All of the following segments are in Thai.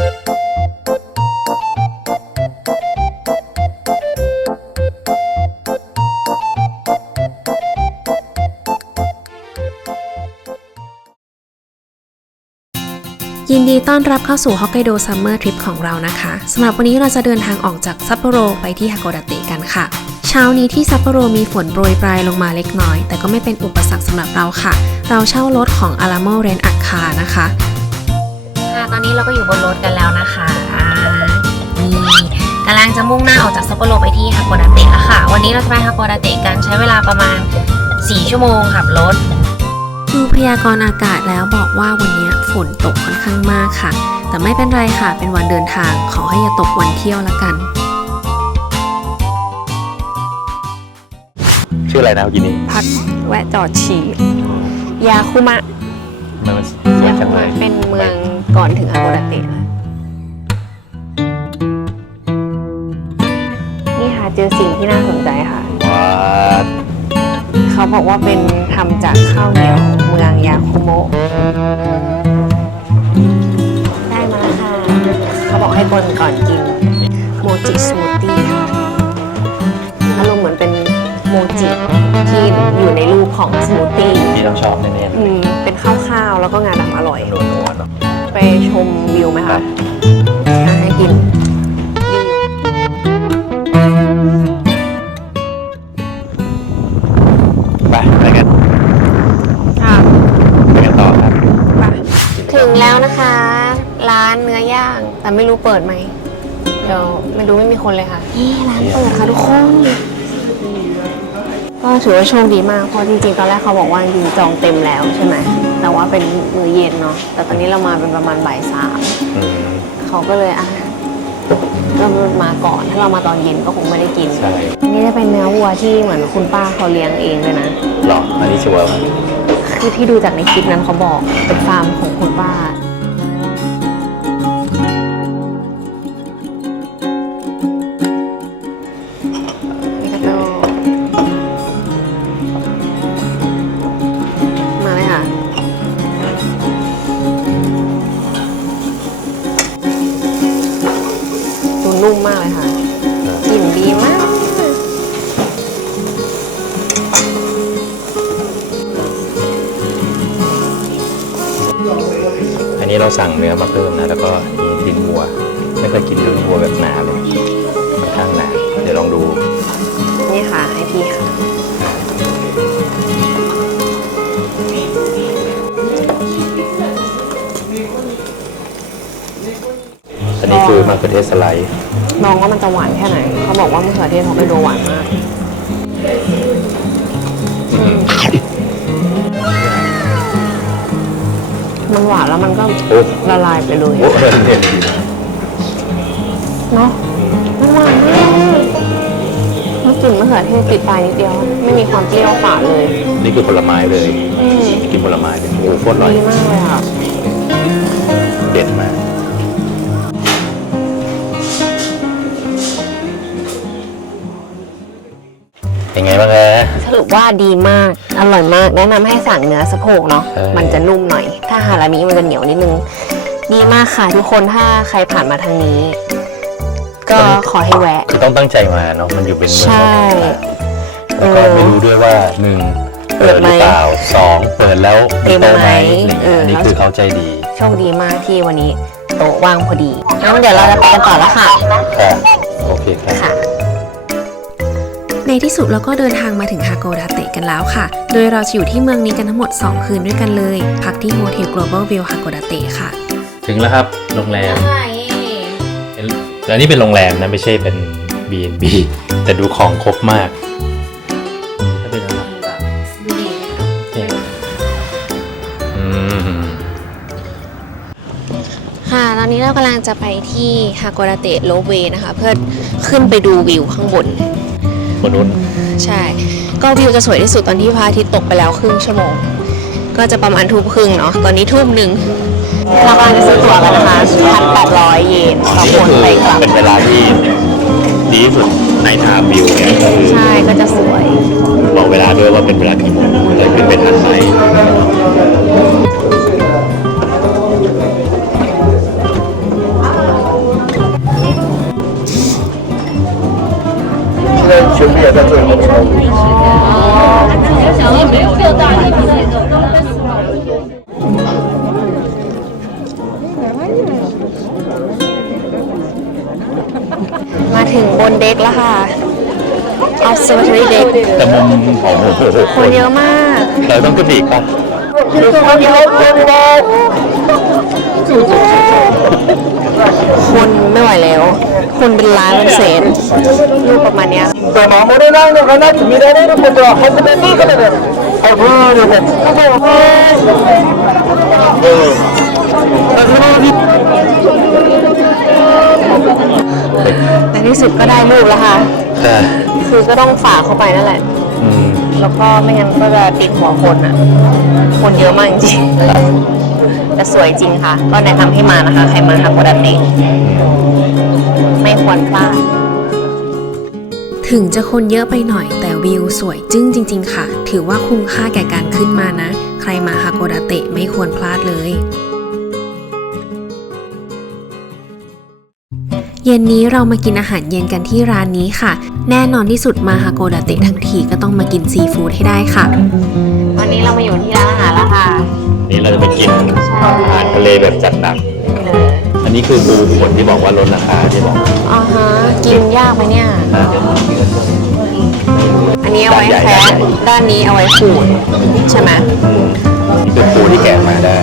ยินดีต้อนรับเข้าสู่ฮอกไกโดซัมเมอร์ทริปของเรานะคะสำหรับวันนี้เราจะเดินทางออกจากซัปโปโรไปที่ฮาโกดาเตะกันค่ะ เช้านี้ที่ซัปโปโรมีฝนโปรยปลายลงมาเล็กน้อย แต่ก็ไม่เป็นอุปสรรคสำหรับเราค่ะ เราเช่ารถของ Alamo Rent a Car นะคะ ค่ะ ตอนนี้เราก็อยู่บนรถกันแล้วนะคะอ่านี่กำลังจะมุ่งหน้าออกจากซัปโปโรไปที่ฮาโกดาเตะแล้วค่ะ วันนี้เราจะไปฮาโกดาเตะกันใช้เวลาประมาณ 4 ชั่วโมงขับรถดูพยากรณ์อากาศแล้วบอกว่าวันนี้ฝนตกค่อนข้างมากค่ะ แต่ไม่เป็นไรค่ะ เป็นวันเดินทาง ขอให้อย่าตกวันเที่ยวละกัน ชื่ออะไรนะเมื่อกี้นี้พักแวะจอดฉี่ยาคุมะมันสวยยาจัคุงเลมะยเป็นเมือง ก่อนถึงฮาโกดาเตะนะนี่ค่ะเจอสิ่งที่น่าสนใจค่ะ ว้าดเขาบอกว่าเป็นทำจากข้าวเหนียวเมืองยาคุโมะได้มาแล้วค่ะ เขาบอกให้คนก่อนกิน โมจิสมูทตี้ค่ะอารมณ์เหมือนเป็นโมจิที่อยู่ในรูปของสมูทตี้พี่ต้องชอบแน่ๆอืมเป็นข้าวๆแล้วก็งาดำอร่อยนัวๆเนาะ ไปชมวิวไหมคะอะให้กินวิวไปไปกันอะไปกันต่อครับไปถึงแล้วนะคะ ร้านเนื้อย่างแต่ไม่รู้เปิดไหม เดี๋ยวไม่รู้ไม่มีคนเลยค่ะนี่ร้านเปิดค่ะทุกคน ก็ถือว่าโชคดีมากเพราะจริงๆตอนแรกเขาบอกว่าจริงๆจองเต็มแล้วใช่ไหมแต่ว่าเป็นมื้อเย็นเนาะแต่ตอนนี้เรามาเป็นประมาณบ่ายสามอืมเขาก็เลยอะเรามาก่อนถ้าเรามาตอนเย็นก็คงไม่ได้กินใช่นี่จะเป็นเนื้อวัวที่เหมือนคุณป้าเขาเลี้ยงเองเลยนะ หรออันนี้ชัวร์คือที่ดูจากในคลิปนั้นเขาบอกเป็นฟาร์มของคุณป้า อันนี้คือมะเขือเทศสไลด์ลองว่ามันจะหวานแค่ไหน เขาบอกว่ามะเขือเทศฮอกไกโดหวานมากมันหวานแล้วมันก็โอ้ละลายไปเลยโหเห็นดีนะเนาะมันหวานมากมันกลิ่นมะเขือเทศติดปลายนิดเดียว ไม่มีความเปรี้ยวฝาดเลย นี่คือผลไม้เลย อืมกินผลไม้เลยโอ้โหโคตรอร่อย ดีมากเลยอะ เป็นไงบ้างฮะ สรุปว่าดีมาก อร่อยมาก แนะนำให้สั่งเนื้อสะโพกเนาะ ใช่ มันจะนุ่มหน่อย ถ้าฮารามิมันจะเหนียวนิดนึง ดีมากค่ะทุกคน ถ้าใครผ่านมาทางนี้ ก็ขอให้แวะ คือต้องตั้งใจมาเนาะมันอยู่เป็นเมืองใช่แล้วก็ไม่รู้ด้วยว่าหนึ่งเปิดหรือเปล่าสองเปิดแล้วมีโต๊ะไหมอะไรเอเงี้ยออันนี้คือเขาใจดีโชคดีมากที่วันนี้โต๊ะว่างพอดีงั้นเดี๋ยวเราจะไปกันต่อแล้วค่ะค่ะโอเคครับ ค่ะ ในที่สุดเราก็เดินทางมาถึงฮาโกดาเตะกันแล้วค่ะ โดยเราจะอยู่ที่เมืองนี้กันทั้งหมด 2 คืนด้วยกันเลย พักที่โฮเทล Global View ฮาโกดาเตะค่ะ ถึงแล้วครับโรงแรมเป็นแต่อันนี้เป็นโรงแรมนะไม่ใช่เป็น B&B แต่ดูของครบมากถ้าเป็นอะไรเนี่ยอืมค่ะ ตอนนี้เรากำลังจะไปที่ฮาโกดาเตะโลเวนะคะ เพื่อขึ้นไปดูวิวข้างบน บนนู้นใช่ ก็วิวจะสวยที่สุดตอนที่พระอาทิตย์ตกไปแล้วครึ่งชั่วโมง ก็จะประมาณทุ่มครึ่งเนาะ ตอนนี้ทุ่มหนึ่งเรากำลังจะซื้อตั๋วกันนะคะพันแปดร้อยเยนต่อนี่คก็นคือไปกลับ เป็นเวลาที่ดีที่สุดในทางวิวเนี่ยก็คือใช่ ก็จะสวย บอกเวลาด้วยว่าเป็นเวลากี่โมงจะขึ้นไปทันไหม 力也在最后抽。小没有六大一มาถึงบนเด็กแล้วค่ะ observatory deck แต่มุมของโหคนเยอะมาก เราต้องกระดิกปะ จุดจุดจุด คนไม่ไหวแล้ว คนเป็นล้านเป็นแสนรูปประมาณเนี้ย 마무리 나오는 거는 미래를 보고 한번 찍으면 아 모르겠네ในที่สุดก็ได้รูปแล้วค่ะคือก็ต้องฝาเข้าไปนั่นแหละแล้วก็ไม่งั้นก็จะติดหัวคนอะ คนเยอะมากจริง แต่สวยจริงค่ะ ก็แนะนำให้มานะคะ ใครมาฮาโกดาเตะไม่ควรพลาด ถึงจะคนเยอะไปหน่อยแต่วิวสวยจึ้งจริง ๆ ค่ะ ถือว่าคุ้มค่าแก่การขึ้นมานะ ใครมาฮาโกดาเตะไม่ควรพลาดเลยเย็นนี้เรามากินอาหารเย็นกันที่ร้านนี้ค่ะ แน่นอนที่สุดมาฮาโกดาเตะทั้งทีก็ต้องมากินซีฟู้ดให้ได้ค่ะ วันนี้เรามาอยู่ที่ร้านอาหารแล้วค่ะ นี่เราจะไปกินอาหารทะเลแบบจัดหนัก อันนี้คือบูคนที่บอกว่าลดราคาที่บอกอ่าฮะ กินยากไหมเนี่ยนะอันนี้เอาไว้ด้านใหญ่แคะด้านนี้เอาไว้ขูดใช่ไหมนี่คือปูที่แกะมาได้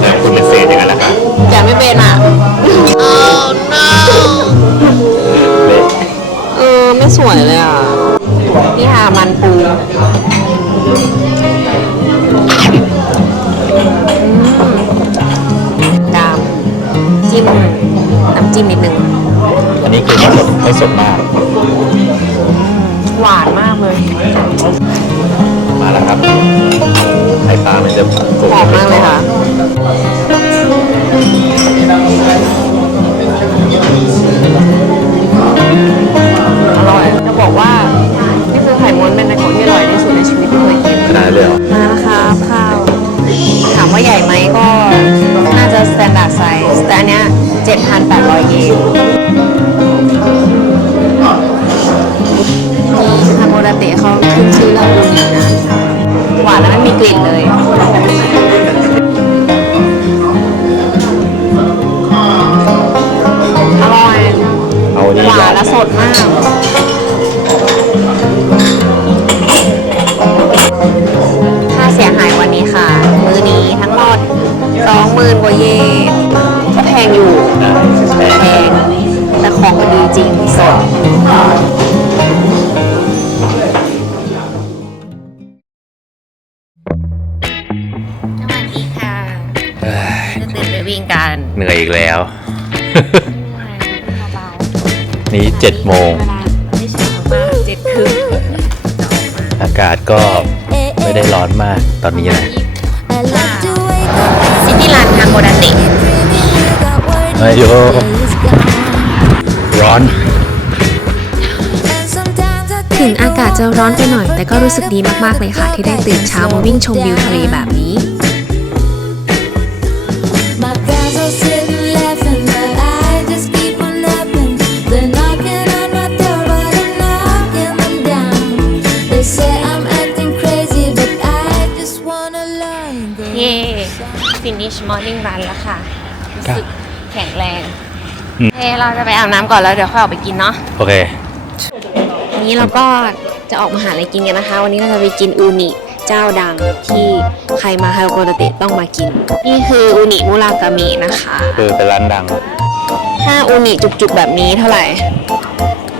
แต่คุณเป็นเศษอย่างนั้นนะครับแกะไม่เป็นอะเละเออไม่สวยเลยอะ นี่ค่ะมันปู น้ำจิ้มนิดนึง อันนี้คือไม่สดไม่สดมาก หวานมากเลย มาแล้วครับไข่ปลามันจะสุกหอมมากเลยค่ะ จ็ดโมง ไม่ใช่มากเจ็ดครึ่งอากาศก็ไม่ได้ร้อนมากตอนนี้นะ ซิตี้รันทางโมดาเตะไอ้โยร้อน ถึงอากาศจะร้อนไปหน่อย แต่ก็รู้สึกดีมากๆเลยค่ะ ที่ได้ตื่นเช้ามาวิ่งชมวิวทะเลแบบนี้ finish morning run แล้วค่ะรู้สึกแข็งแรงอืม เฮ้เราจะไปอาบน้ำก่อนแล้วเดี๋ยวค่อยออกไปกินเนาะโอเค วันนี้เราก็จะออกมาหาอะไรกินกันนะคะ วันนี้เราจะไปกินอูนิเจ้าดังที่ใครมาฮาโกดาเตะต้องมากิน นี่คืออูนิมุรากามินะคะ คือเป็นร้านดัง ถ้าอูนิจุกๆแบบนี้เท่าไหร่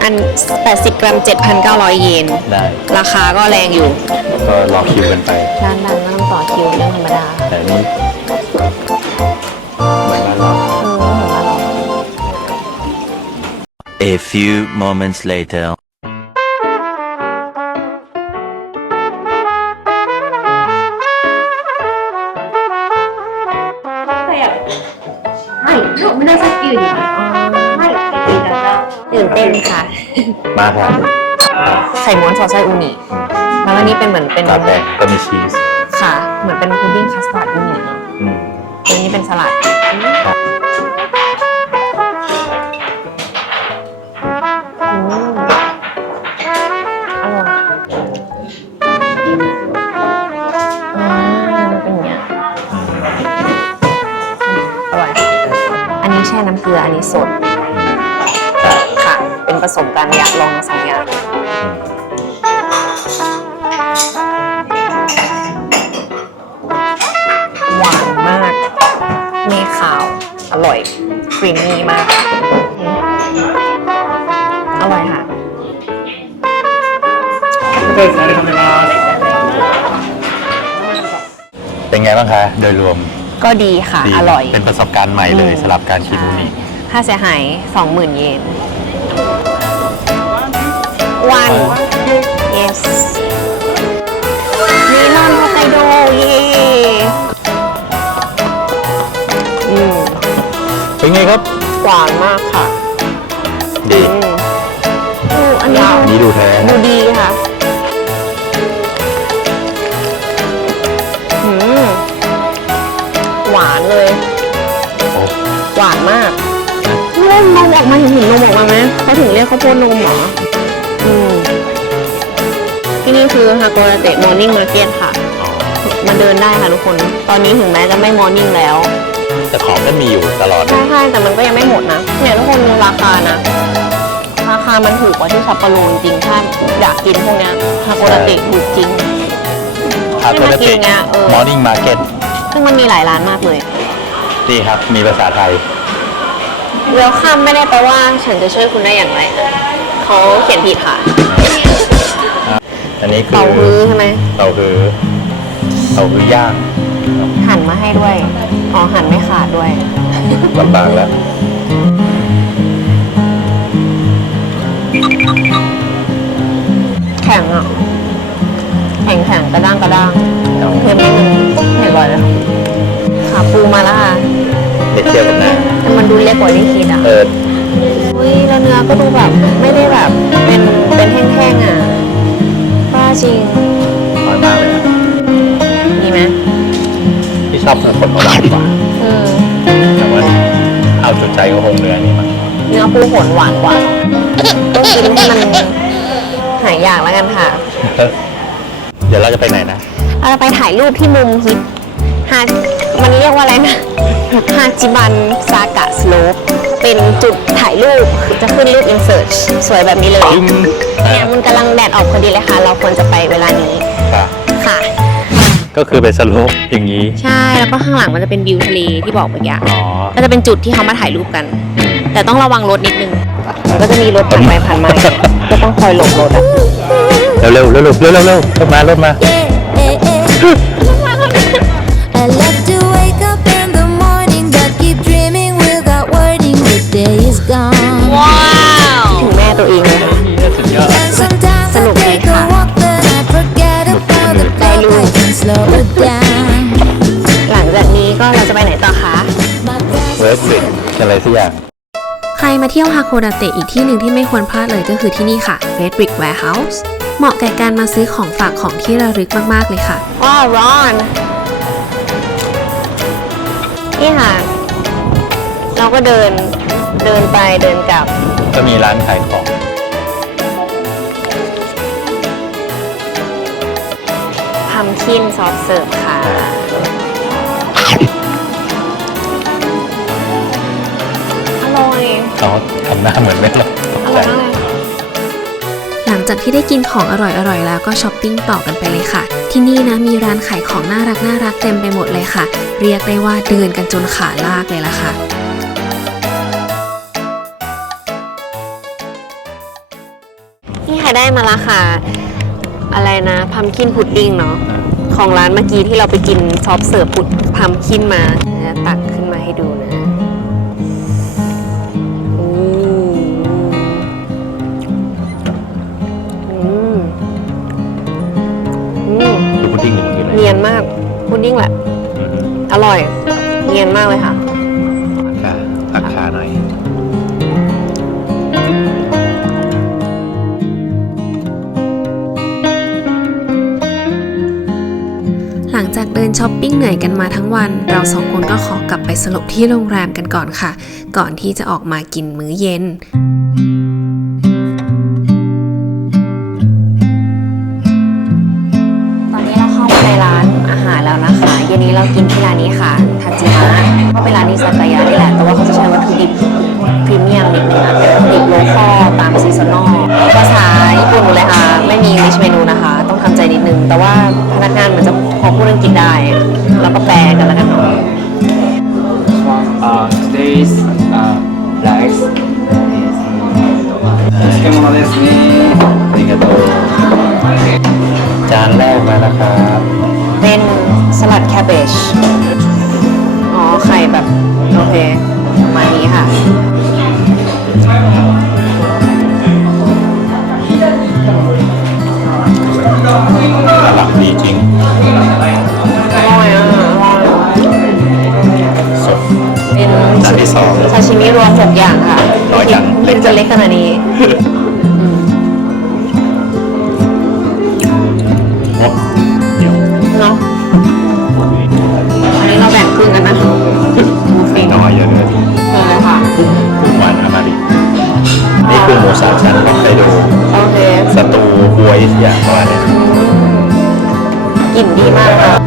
อัน 80 กรัม 7,900 เยน ได้ ราคาก็แรงอยู่ ก็รอคิวกันไปร้านดังก็ต้องต่อคิวเรื่องธรรมดา แต่นี่ A few moments later. ตื่นเต้นค่ะ มาครับไข่ม้วนซอสไส้อูนิแล้วอันนี้เป็นเหมือนเป็นลาแปงก็มีชีสค่ะ เหมือนเป็นพุดดิ้งคัสตาร์ดอูนิเนาะอืม อันนี้เป็นสลัดอืมอ สดค่ะ เป็นผสมกันอยากลองทั้งสองอย่างหวานมากไม่ขาว อร่อย ครีมมี่มากอืมอร่อยค่ะเป็นไงบ้างคะ โดยรวมก็ดีค่ะ ดีอร่อย เป็นประสบการณ์ใหม่เลยอืมสำหรับการกินอูนิ ค่าเสียหาย 20,000 เยน วัน yes มีลอนฮอกไกโดเย่อืมเป็นไงครับหวานมากค่ะดีอืมอืมอันนี้นี่ดูแท้ ดูดีค่ะ นมนมออกมาเห็นเห็นนมออกมาไหมเขาถึงเรียกข้าวโพดนมเหรออืมที่นี่คือฮาโกราเตะมอร์นิ่งมาร์เก็ตค่ะอ๋อมาเดินได้ค่ะทุกคน ตอนนี้ถึงแม้จะไม่มอร์นิ่งแล้วแต่ของก็มีอยู่ตลอดใช่ใช่แต่มันก็ยังไม่หมดนะ เนี่ยทุกคนดูราคานะ ราคามันถูกกว่าที่ซัปโปโรจริงๆถ้าอยากกินพวกเนี้ยฮาโกราเตะถูกจริงคาโกระให้มากิตินไงเออมอร์นิ่งมาร์เก็ตซึ่งมันมีหลายร้านมากเลยดีครับ มีภาษาไทย เวลคัมไม่ได้แปลว่าฉันจะช่วยคุณได้อย่างไรนะเขาเขียนผิดค่ะ อันนี้คือเป่าฮื้อใช่ไหม เต่าฮื้อเต่าฮื้อย่างหั่นมาให้ด้วย อ๋อหั่นไม่ขาดด้วย ลำบากแล้วแข็งอะ แข็งแข็งกระด้างกระด้างเค็มนิดนึงไม่อร่อยเลยขาปูมาแล้วค่ะ เด็กเทียบกันนะแต่ มันดูเล็กกว่าที่คิดอะเอออุ้ยแล้วเนื้อก็ดูแบบไม่ได้แบบเป็นเป็นแห้งๆอะป้าจริงน้อยมากเลยนะดีไหมที่ชอบคือคนหวานกว่าอืมแต่ว่าเอาจุดใจก็คงเนื้อนี่มั้งเนื้อปูโหนหวานกว่าก็กินให้มันหายอยากแล้วกันค่ะ เดี๋ยวเราจะไปไหนนะ เราจะไปถ่ายรูปที่มุมฮิตฮามันเรียกว่าอะไรนะ ฮาจิบันซากะสโลปเป็นจุดถ่ายรูปจะขึ้นรูปอินเสิร์ตสวยแบบนี้เลยจึ้งเนี่ยมันกำลังแดดออกพอดีเลยค่ะ เราควรจะไปเวลานี้ค่ะค่ะ ก็คือเป็นสโลปอย่างนี้ ใช่แล้วก็ข้างหลังมันจะเป็นวิวทะเลที่บอกเมื่อกี้อ๋อก็จะเป็นจุดที่เขามาถ่ายรูปกัน แต่ต้องระวังรถนิดนึงมันก็จะมีรถผ่านไปผ่านมาก็ต้องคอยหลบรถอะเร็วเร็วเร็วเร็วเร็วเร็วเร็วรถมารถมา day is gone. ถึงแม่ตัวเองเลยค่ะ And sometimes I Salute take ha. a walk, then I forget about the clock. I can slow it down. หลังจากนี้ก็เราจะไปไหนต่อคะ My breath เวสบิดอะไรสักอย่างใครมาเที่ยวฮาโคดาเตะอีกที่หนึ่งที่ไม่ควรพลาดเลยก็คือที่นี่ค่ะ Red Brick Warehouse เหมาะแก่การมาซื้อของฝากของที่ระลึกมาก ๆ เลยค่ะว้าวร้อนนี่ค่ะ เราก็เดิน เดินไปเดินกลับ ก็มีร้านขายของทำคินซอฟเสิร์ฟค่ะ อร่อย เขาทำหน้าเหมือนไม่หรอกตกอใจร่อยมากเลย หลังจากที่ได้กินของอร่อยๆ แล้วก็ช้อปปิ้งต่อกันไปเลยค่ะ ที่นี่นะมีร้านขายของน่ารักน่ารักๆเต็มไปหมดเลยค่ะ เรียกได้ว่าเดินกันจนขาลากเลยล่ะค่ะ มาละค่ะอะไรนะพัมคินพุดดิ้งเนาะของร้านเมื่อกี้ที่เราไปกินซอฟต์เสิร์ฟพุดพัมคินมาจะตักขึ้นมาให้ดูนะอู้อืมอืมดูพุดดิ้งอยู่คืออะไรเนียนมากพุดดิ้งแหละ อร่อย เนียนมากเลยค่ะค่ะ เดินช้อปปิ้งเหนื่อยกันมาทั้งวัน เราสองคนก็ขอกลับไปสลบที่โรงแรมกันก่อนค่ะ ก่อนที่จะออกมากินมื้อเย็น จังเล็กจะเล็กขนาดนี้งดเดี๋ยวเนาะ อันนี้เราแบ่งครึ่งกันนะบูฟิงน้อยเยอะเลยเลยค่ะ กุ้งหวานอามารินี่คือหมูสามชั้นฮอกไกโดโอเค สตูบวยอย่างว่าเนี่ยกลิ่นดีมากค่ะ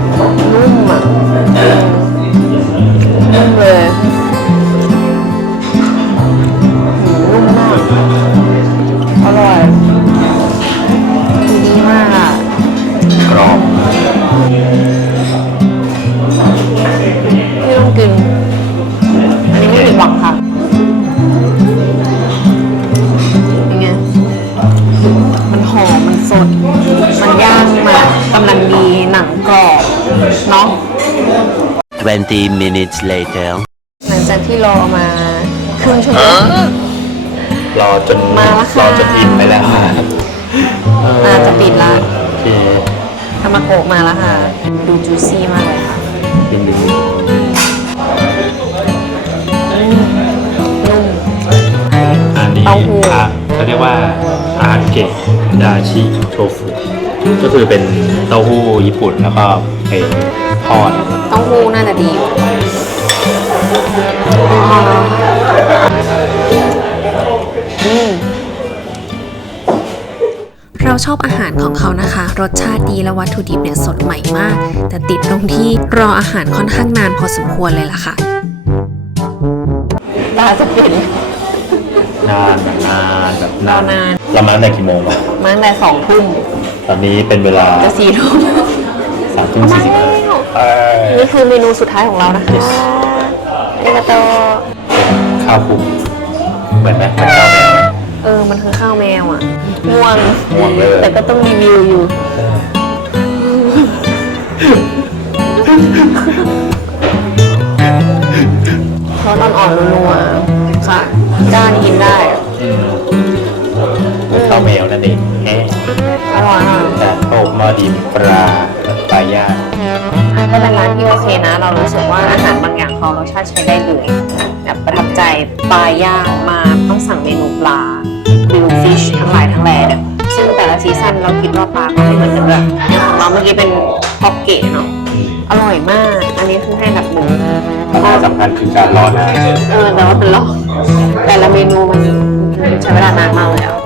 minutes later. หลังจากที่รอมาครึ่งชั่วโมง รอจนมาแล้วค่ะ รอจนอิ่มไปแล้วครับน่าจะปิดละโอเคทามาโกะมาแล้วค่ะ ดูจูซี่มากเลยค่ะกินดีนุ่ม อันนี้เต้าหู้ อะเขาเรียกว่าอาเกะดาชิโทฟุก็คือเป็นเต้าหู้ญี่ปุ่นแล้วก็ไปทอด เต้าหู้น่าจะดีอยู่อืม เราชอบอาหารของเขานะคะ รสชาติดีและวัตถุดิบเนี่ยสดใหม่มาก แต่ติดตรงที่รออาหารค่อนข้างนานพอสมควรเลยล่ะค่ะตาจะปิดนานแบบนานแบบนานรอนานเรามาตั้งแต่กี่โมงวะมาตั้งแต่สองทุ่มตอนนี้เป็นเวลาจะสี่ทุ่มสามทุ่มสี่สิบห้าเอ้ยนี่คือเมนูสุดท้ายของเรานะคะเอ ริกาโต ข้าวคลุกเหมือนไหมเหมือนข้าวแมวไหม เออ มันคือข้าวแมวอะง่วงง่วงเลย แต่ก็ต้องรีวิวอยู่ซอสอ่อนๆนัวๆค่ะก้านกินได้ข้าวแมวนั่นเองแห้งอร่อยอร่อยแต่โอบหม้อดินปลาปลาย่าง ก็เป็นร้านที่โอเคนะ เรารู้สึกว่าอาหารบางอย่างเขารสชาติใช้ได้เลยแบบประทับใจปลาย่างมาต้องสั่งเมนูปลาบิวฟิชทั้งหลายทั้งแหล่เนี่ยซึ่งแต่ละซีซั่นเราคิดว่าปลาก็ไม่เหมือนกันด้วยอย่างของเราเมื่อกี้เป็นฮอกเกะเนาะอร่อยมาก อันนี้คือให้ดับหมูปัญหาสำคัญคือการรอนานเออแต่ว่าเป็นรอบแต่ละเมนูมันใช้เวลานานมากเลยอะ